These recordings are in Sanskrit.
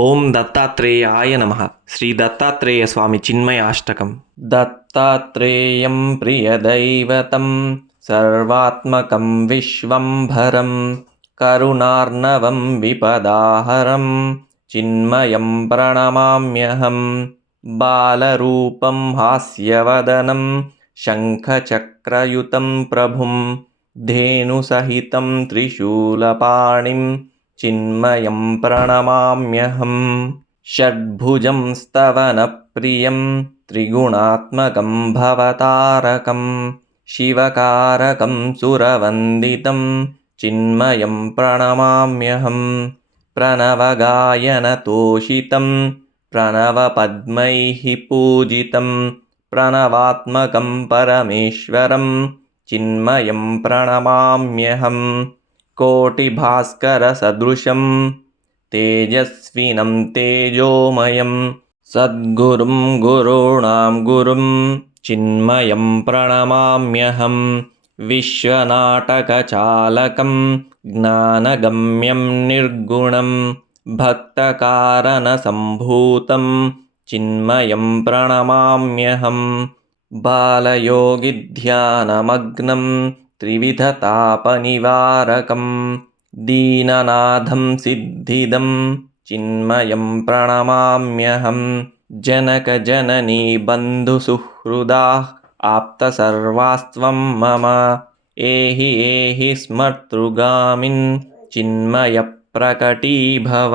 ಓಂ ದತ್ತಾತ್ರೇಯಾಯ ನಮಃ. ಶ್ರೀ ದತ್ತಾತ್ರೇಯ ಸ್ವಾಮಿ ಚಿನ್ಮಯಾಷ್ಟಕಂ. ದತ್ತಾತ್ರೇಯಂ ಪ್ರಿಯದೈವತಂ ಸರ್ವಾತ್ಮಕಂ ವಿಶ್ವಂಭರಂ ಕರುಣಾರ್ಣವಂ ವಿಪದಾಹರಂ ಚಿನ್ಮಯಂ ಪ್ರಣಮಾಮ್ಯಹಂ. ಬಾಲರೂಪಂ ಹಾಸ್ಯವದನಂ ಶಂಖಚಕ್ರಯುತಂ ಪ್ರಭುಂ ಧೇನುಸಹಿತಂ ತ್ರಿಶೂಲಪಾಣಿಂ ಚಿನ್ಮಯಂ ಪ್ರಣಮಾಮ್ಯಹಂ. ಷಡ್ಭುಜಂ ಸ್ತವನಪ್ರಿಯಂ ತ್ರಿಗುಣಾತ್ಮಕಂ ಭವತಾರಕಂ ಶಿವಕಾರಕಂ ಸುರವಂದಿತಂ ಚಿನ್ಮಯಂ ಪ್ರಣಮಾಮ್ಯಹಂ. ಪ್ರಣವಗಾಯನತೋಷಿತಂ ಪ್ರಣವಪದ್ಮೈಃ ಪೂಜಿತಂ ಪ್ರಣವಾತ್ಮಕಂ ಪರಮೇಶ್ವರಂ ಚಿನ್ಮಯಂ ಪ್ರಣಮಾಮ್ಯಹಂ. कोटिभास्करसदृशं तेजस्विनं तेजोमयं सद्गुरुं गुरूणां गुरुं चिन्मयं प्रणमाम्यहं. विश्वनाटकचालकं ज्ञानगम्यं निर्गुणं भक्तकारणसम्भूतं चिन्मयं प्रणमाम्यहं. बालयोगिध्यानमग्नं त्रिविधतापनिवारकं दीननाथं सिद्धिदं चिन्मयं प्रणमाम्यहं. जनकजननी बन्धुसुहृदाः आप्तसर्वास्त्वं मम एहि एहि स्मर्तृगामिन् चिन्मयप्रकटीभव.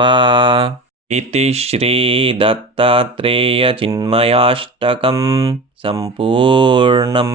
इति श्रीदत्तात्रेयचिन्मयाष्टकं सम्पूर्णम्.